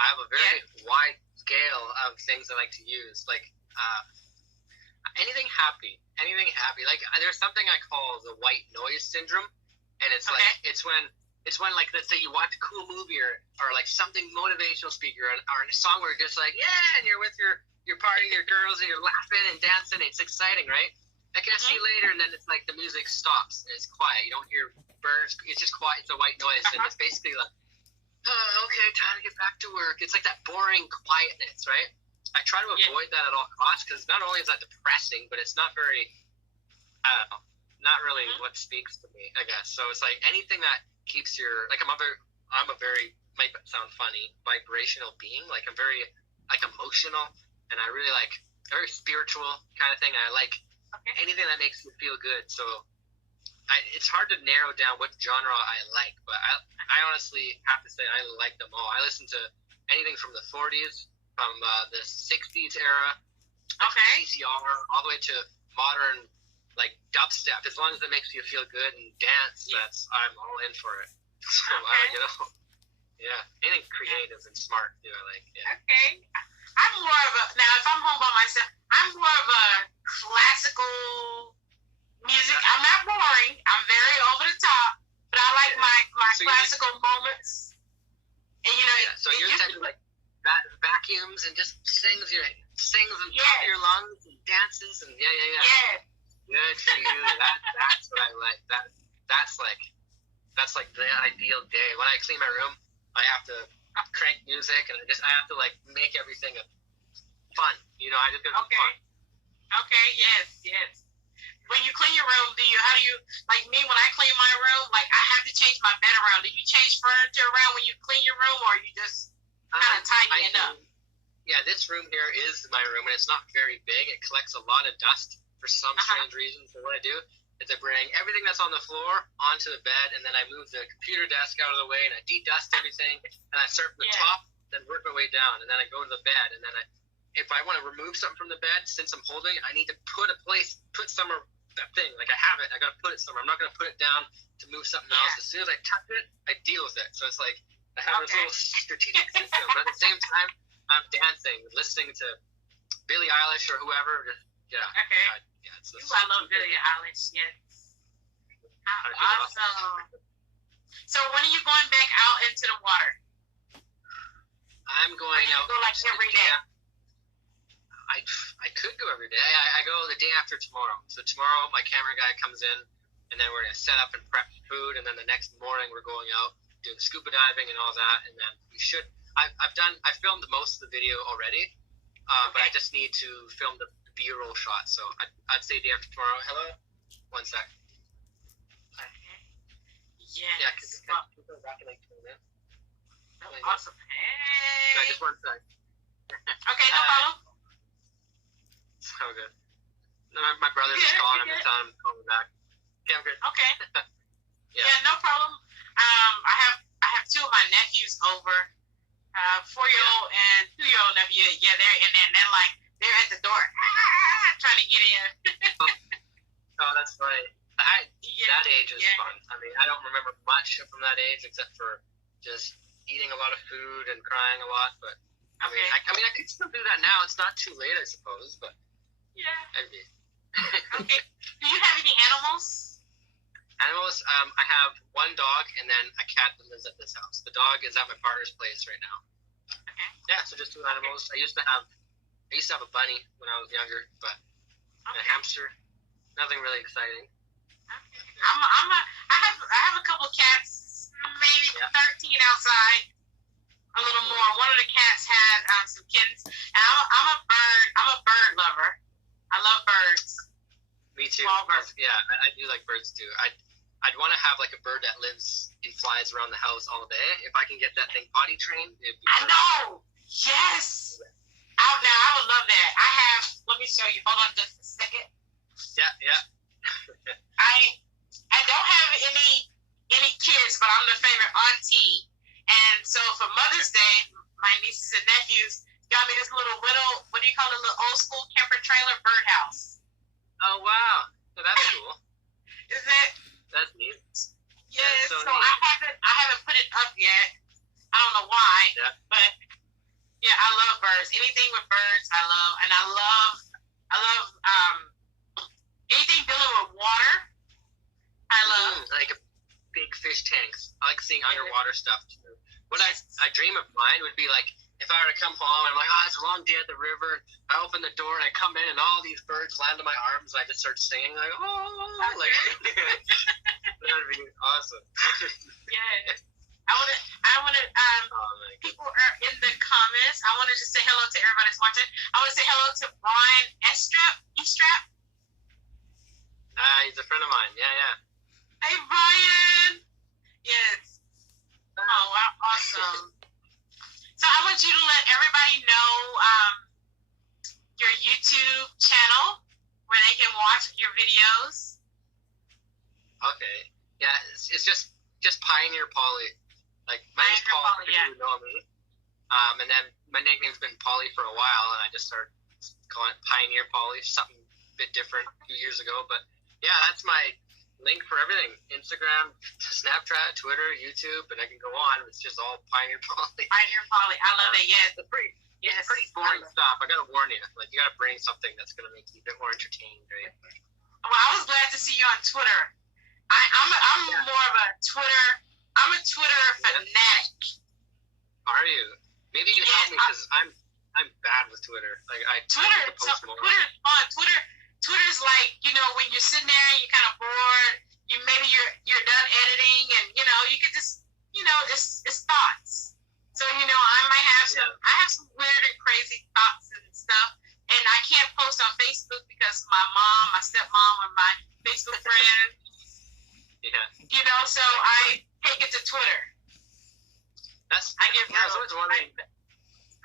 I have a very wide scale of things I like to use. Like anything happy. Like there's something I call the white noise syndrome, and it's like it's when like let's say you watch a cool movie or like something motivational speaker or a song where you're just like and you're with your party, your girls, and you're laughing and dancing. It's exciting, right? I can see you later, and then it's like the music stops and it's quiet. You don't hear birds. It's just quiet. It's a white noise, and it's basically like, oh, okay, time to get back to work. It's like that boring quietness, right? I try to avoid that at all costs because not only is that depressing, but it's not very, I don't know, not really what speaks to me, I guess. So it's like anything that keeps your, like I'm a very, might sound funny, vibrational being. Like I'm very like emotional, and I really like very spiritual kind of thing. I like anything that makes me feel good. So it's hard to narrow down what genre I like, but I honestly have to say I like them all. I listen to anything from the 40s, from the 60s era, CCR, all the way to modern like dubstep. As long as it makes you feel good and dance, I'm all in for it. So anything creative and smart too, I like. Yeah. Okay. I'm more of now if I'm home by myself, I'm more of a classical music. I'm not boring. I'm very over the top, but I like my classical moments. And so you're type of like vacuums and just sings on top of your lungs and dances and Yeah. Good for you. That's what I like. That's like the ideal day. When I clean my room, I have to crank music and I have to like make everything fun. I just gotta be fun. Okay. Yes. When you clean your room, how do you like me when I clean my room? Like I have to change my bed around. Do you change furniture around when you clean your room, or you just kind of tighten it up? Yeah, this room here is my room, and it's not very big. It collects a lot of dust for some strange reason. So what I do is I bring everything that's on the floor onto the bed, and then I move the computer desk out of the way, and I de-dust everything, and I start from the top, then work my way down, and then I go to the bed, and then if I want to remove something from the bed, since I'm holding it, I need to put somewhere that thing. Like I have it, I got to put it somewhere. I'm not going to put it down to move something else. As soon as I touch it, I deal with it. So it's like I have this little strategic system, but at the same time, I'm dancing, listening to Billie Eilish or whoever. I love Billie Eilish. Yes. Awesome. So when are you going back out into the water? I'm going out. You go like every day? I could go every day. I go the day after tomorrow. So tomorrow my camera guy comes in, and then we're gonna set up and prep food, and then the next morning we're going out doing scuba diving and all that, and then I filmed most of the video already, but I just need to film the B-roll shot. So I'd say day after tomorrow. Hello, 1 sec. Yes. Yeah, can go back in like 2 minutes. Awesome. Hey. No, just 1 sec. Okay, no problem. So good. No, my brother's just calling him and telling him to call me back. Okay, I'm good. Okay. Yeah, no problem. I have two of my nephews over, 4-year-old and 2-year-old nephew. Yeah, they're in there, and they're at the door, trying to get in. Oh, that's funny. That age is fun. I mean, I don't remember much from that age except for just eating a lot of food and crying a lot. But I mean, I could still do that now. It's not too late, I suppose. But yeah. Maybe. Okay. Do you have any animals? Animals. I have one dog and then a cat that lives at this house. The dog is at my partner's place right now. Okay. Yeah, so just 2 animals. I used to have a bunny when I was younger, but a hamster. Nothing really exciting. Okay. I have a couple cats, maybe 13 outside, a little more. One of the cats had some kittens. And I'm a bird lover. I love birds. Me too. Birds. Yeah, I do like birds too. I'd want to have like a bird that lives and flies around the house all day. If I can get that thing potty trained, it'd be I know. Yes. Now I would love that. Let me show you. Hold on just a second. Yeah. I don't have any kids, but I'm the favorite auntie. And so for Mother's Day, my nieces and nephews got me this little what do you call it, little old school camper trailer birdhouse. Oh wow, so that's cool. Is that? That's neat. Yes. So neat. I haven't put it up yet. I don't know why. Yeah. But yeah, I love birds. Anything with birds, I love, and I love anything dealing with water. I love like big fish tanks. I like seeing underwater stuff too. What I dream of mine would be like if I were to come home and I'm like, it's a long day at the river. I open the door and I come in and all these birds land in my arms. And I just start singing like, like that'd be awesome. Yeah. I wanna people are in the comments. I wanna just say hello to everybody that's watching. I wanna say hello to Brian Estrap. He's a friend of mine. Yeah. Hey Brian. Yes. Oh wow, awesome. So I want you to let everybody know your YouTube channel where they can watch your videos. Okay. Yeah, it's just Pioneer Pauly. Like my name's Paul, if you know me. And then my nickname's been Pauly for a while, and I just started calling it Pioneer Pauly, something a bit different a few years ago. But yeah, that's my link for everything: Instagram, Snapchat, Twitter, YouTube, and I can go on. It's just all Pioneer Pauly. Pioneer Pauly, I love it. Yes, it's pretty boring stuff. I gotta warn you. Like you gotta bring something that's gonna make you a bit more entertained, right? Well, I was glad to see you on Twitter. I'm more of a Twitter. I'm a Twitter fanatic. Are you? Maybe you can help me because I'm bad with Twitter. Like Twitter's fun. Twitter's like, when you're sitting there and you're kind of bored, maybe you're done editing, and you could just it's thoughts. So I might have I have some weird and crazy thoughts and stuff, and I can't post on Facebook because my stepmom, or my Facebook friends. Yeah. So I take it to Twitter. I was always wondering.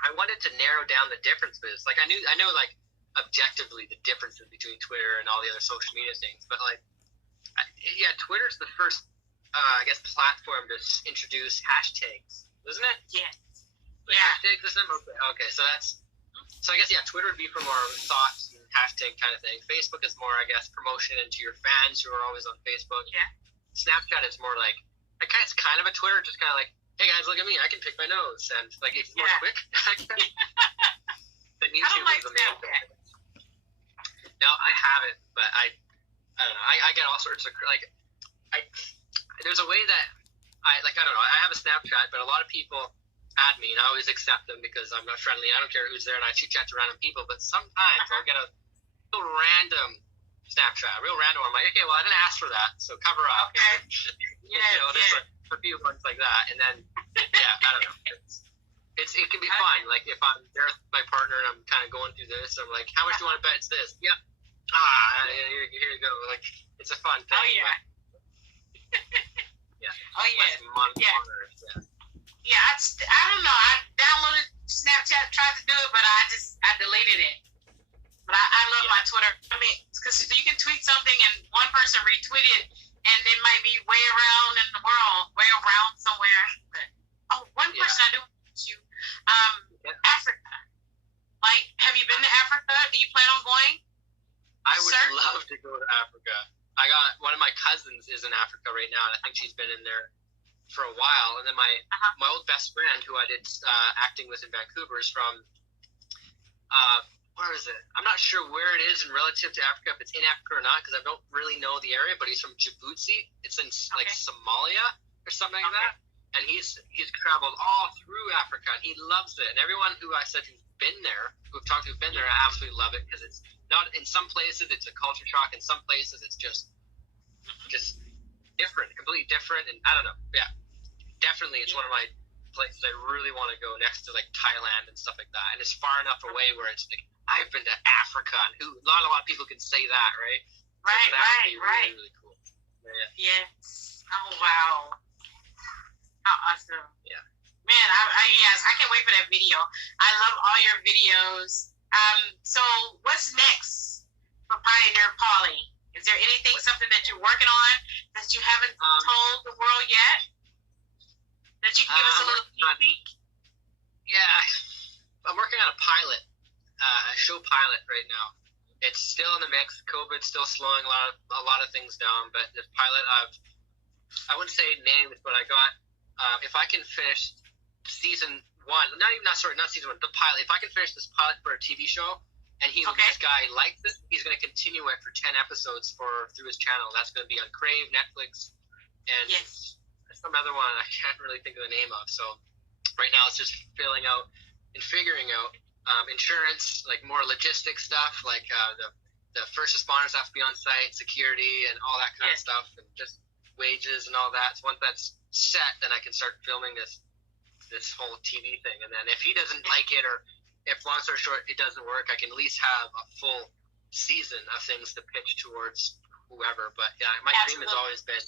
I wanted to narrow down the differences. Like I know like objectively the differences between Twitter and all the other social media things, but like, Twitter's the first, I guess, platform to introduce hashtags, isn't it? Yeah. Like hashtags or something. Okay, so I guess Twitter would be for more thoughts and hashtag kind of thing. Facebook is more, I guess, promotion into your fans who are always on Facebook. Yeah. Snapchat is more like, it's kind of a Twitter, just kind of like, hey guys, look at me, I can pick my nose, and like it's more quick. Then YouTube is the main thing. No, I haven't, but I don't know. I get all sorts of there's a way that I don't know. I have a Snapchat, but a lot of people add me, and I always accept them because I'm not friendly. I don't care who's there, and I chit chat to random people. But sometimes I'll get a random Snapchat, real random. I'm like, okay, well, I didn't ask for that, so cover up. Okay. Yeah. There's a few ones like that, and then I don't know. It can be fun. Like if I'm there with my partner and I'm kind of going through this, I'm like, how much do you want to bet it's this? Yeah. Here you go. Like it's a fun thing. Oh yeah. Yeah. Oh yeah. Yeah. Yeah. I don't know. I downloaded Snapchat, tried to do it, but I deleted it. But I love my Twitter. I mean, because you can tweet something and one person retweet it, and it might be way around in the world, way around somewhere. But, one person I do you. Africa. Like, have you been to Africa? Do you plan on going? I would love to go to Africa. I got one of my cousins is in Africa right now, and I think she's been in there for a while. And then my old best friend, who I did acting with in Vancouver, is from where is it? I'm not sure where it is in relative to Africa, if it's in Africa or not, because I don't really know the area. But he's from Djibouti. It's in like Somalia or something like that. And he's traveled all through Africa, and he loves it. And everyone who I said who've been there, who've talked to, who've been there, I absolutely love it, because it's not, in some places it's a culture shock, in some places it's just different, completely different. And I don't know, definitely it's one of my places I really want to go, next to like Thailand and stuff like that. And it's far enough away where it's like, I've been to Africa, and not a lot of people can say that, right? Right, so that would be right. really cool. Yes. Oh wow. How awesome. Yeah. Man, I can't wait for that video. I love all your videos. So what's next for Pioneer Pauly? Is there something that you're working on that you haven't told the world yet? That you can give us a little sneak peek? Yeah. I'm working on a pilot, a show pilot right now. It's still in the mix. COVID's still slowing a lot of things down, but this pilot I wouldn't say names, but I got if I can finish season one, not season one, the pilot. If I can finish this pilot for a TV show, and this guy likes it, he's going to continue it for 10 episodes through his channel. That's going to be on Crave, Netflix, and some other one I can't really think of the name of. So right now it's just filling out and figuring out insurance, like more logistic stuff, like the first responders have to be on site, security, and all that kind of stuff, and just wages and all that. So once that's set, then I can start filming this whole TV thing. And then if he doesn't like it, or if, long story short, it doesn't work, I can at least have a full season of things to pitch towards whoever. But yeah, my dream has always been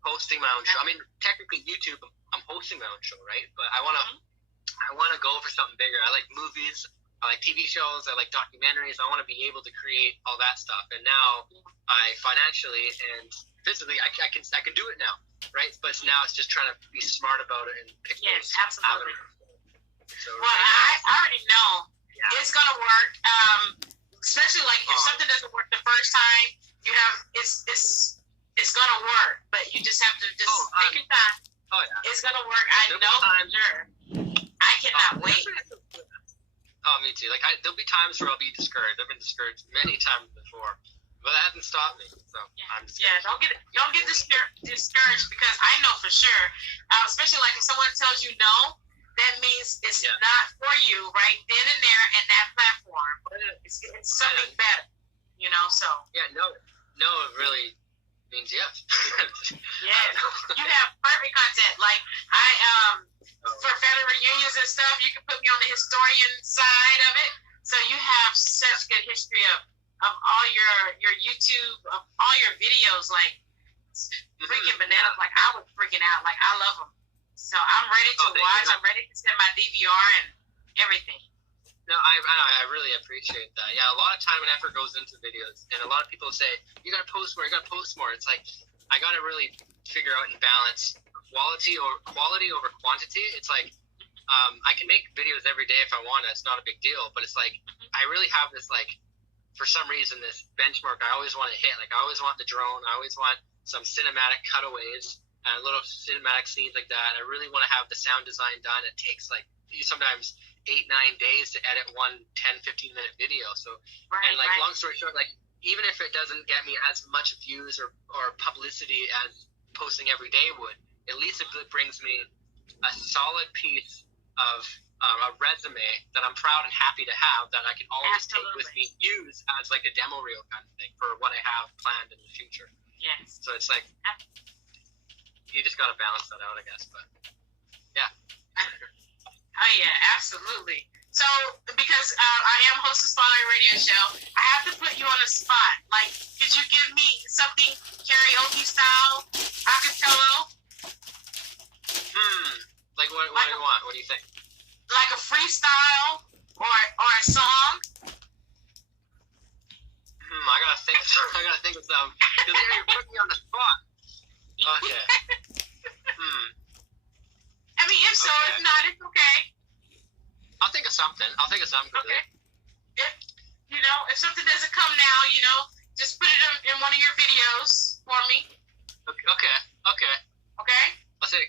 hosting my own show. I mean, technically YouTube, I'm hosting my own show, right? But I want to go for something bigger. I like movies, I like TV shows, I like documentaries. I want to be able to create all that stuff. And now I financially and physically I can do it now, right? But now it's just trying to be smart about it and pick those avenues. So well, I already know it's gonna work. Especially like if something doesn't work the first time, you have it's gonna work. But you just have to take your time. Oh yeah, it's gonna work. I know for sure. I cannot wait. Oh, me too. Like there'll be times where I'll be discouraged. I've been discouraged many times before, but that hasn't stopped me. So I'm discouraged. Don't get discouraged, because I know for sure. Especially like if someone tells you no, that means it's not for you right then and there in that platform. It's something better, you know. So no, it really means yes. Yes, you have perfect content. Like for family reunions and stuff, you can put me on the historian side of it. So you have such good history of all your YouTube, of all your videos, like freaking bananas. Like I was freaking out. Like I love them. So I'm ready to watch. I'm ready to send my DVR and everything. No, I really appreciate that. Yeah, a lot of time and effort goes into videos, and a lot of people say you gotta post more. It's like I gotta really figure out and balance quality over quantity. It's like I can make videos every day if I want to. It's not a big deal. But it's like I really have this, like, for some reason, this benchmark I always want to hit. Like I always want the drone. I always want some cinematic cutaways and little cinematic scenes like that. And I really want to have the sound design done. It takes like sometimes 8-9 days to edit one 10-15 minute video. So long story short, like even if it doesn't get me as much views or publicity as posting every day would, at least it brings me a solid piece of a resume that I'm proud and happy to have that I can always take with me, use as like a demo reel kind of thing for what I have planned in the future. Yes. So it's like, you just got to balance that out, I guess. But yeah. Oh yeah, absolutely. So because I am host of Spotlight Radio Show, I have to put you on the spot. Like, could you give me something karaoke style, acapella? Like what do you want? What do you think? Like a freestyle or a song? I gotta think of some. Because you're putting me on the spot. Okay. I mean, if so, okay. if not, it's okay. I'll think of something. Okay. If something doesn't come now, just put it in one of your videos for me. Okay. Okay? I'll say,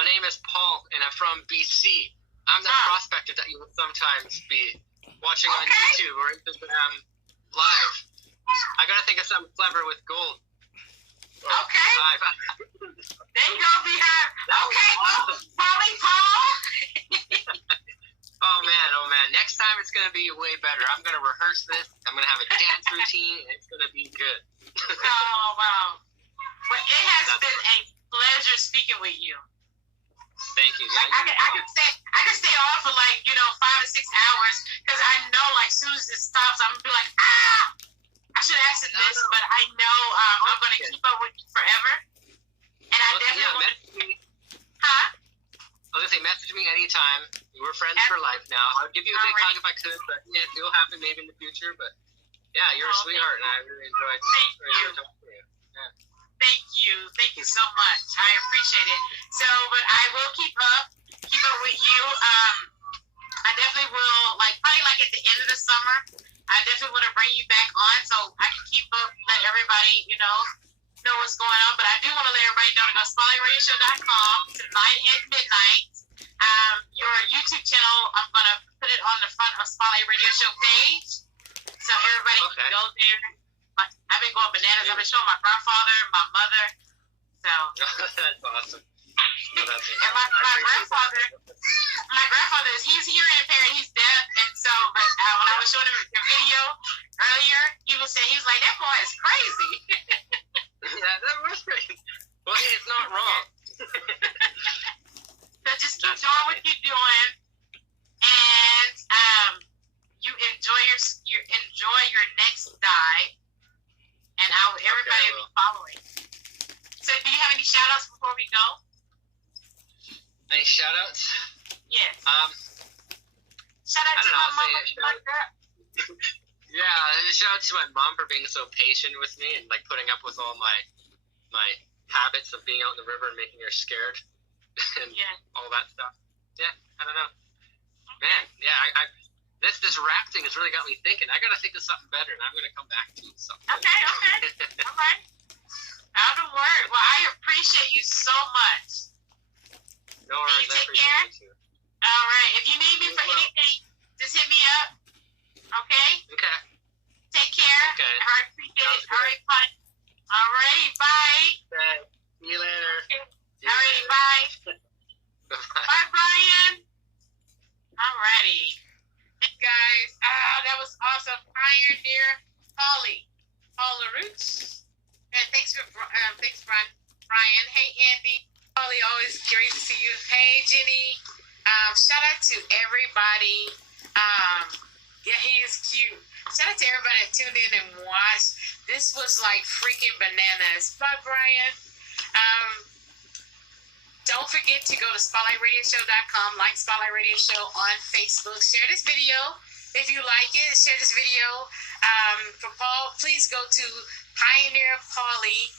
my name is Paul, and I'm from BC. I'm the prospector that you will sometimes be watching on YouTube or Instagram live. I gotta think of something clever with gold. Okay. There you go, Beehive. Okay, well, Pauly Paul. Oh man. Next time it's gonna be way better. I'm gonna rehearse this. I'm gonna have a dance routine, and it's gonna be good. Oh wow. Well, it has been a pleasure speaking with you. Thank you. Like, I could stay on for 5 to 6 hours because I know as soon as this stops, I'm gonna be like, I should ask it this, but I know I'm gonna keep up with you forever. And I definitely want to. Huh? I was gonna say, message me anytime. We're friends for life now. I'll give you a big hug if I could, but yeah, it'll happen maybe in the future. But yeah, you're a sweetheart, and I really enjoyed talking to you. Yeah. Thank you so much. I appreciate it. So, but I will keep up with you. I definitely will, probably at the end of the summer, I definitely want to bring you back on so I can keep up, let everybody, know what's going on. But I do want to let everybody know to go to spotlightradioshow.com tonight at midnight. Your YouTube channel, I'm going to put it on the front of Spotlight Radio Show page so everybody can go there. I've been going bananas. I've been showing my grandfather, my mother. So that's awesome. And my grandfather he's hearing impaired, he's deaf, and so but when I was showing him the video earlier, he was like, that boy is crazy. Yeah, that was crazy. Well, it's not wrong. So just keep doing what you're doing, and you enjoy your next dive, and everybody will be following. So do you have any shout outs before we go? Any shout outs? Yes. Shout out to my mom. Yeah, shout out to my mom for being so patient with me and putting up with all my habits of being out in the river and making her scared and all that stuff. Yeah, I don't know. Man, yeah, I this rap thing has really got me thinking. I gotta think of something better, and I'm gonna come back to something. Okay. All right. Out of word. Well, I appreciate you so much. No worries. You take care. You too. All right. If you need me for anything, just hit me up. Okay? Okay. Take care. Okay. All right. Appreciate it. All right. Bye. All right. Bye. Okay. See you later. Okay. All right. Bye. Bye, Brian. All righty. Hey, guys. That was awesome. Pioneer Pauly. Roots. And thanks, Brian. Hey, Andy. Pauly, always great to see you. Hey, Jenny. Shout out to everybody. Yeah, he is cute. Shout out to everybody that tuned in and watched. This was freaking bananas. Bye, Brian. Don't forget to go to spotlightradioshow.com, like Spotlight Radio Show on Facebook. Share this video if you like it. Share this video. For Paul, please go to Pioneer Pauly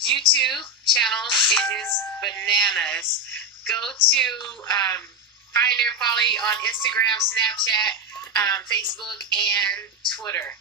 YouTube channel. It is bananas. Go to Pioneer Pauly on Instagram, Snapchat, Facebook, and Twitter.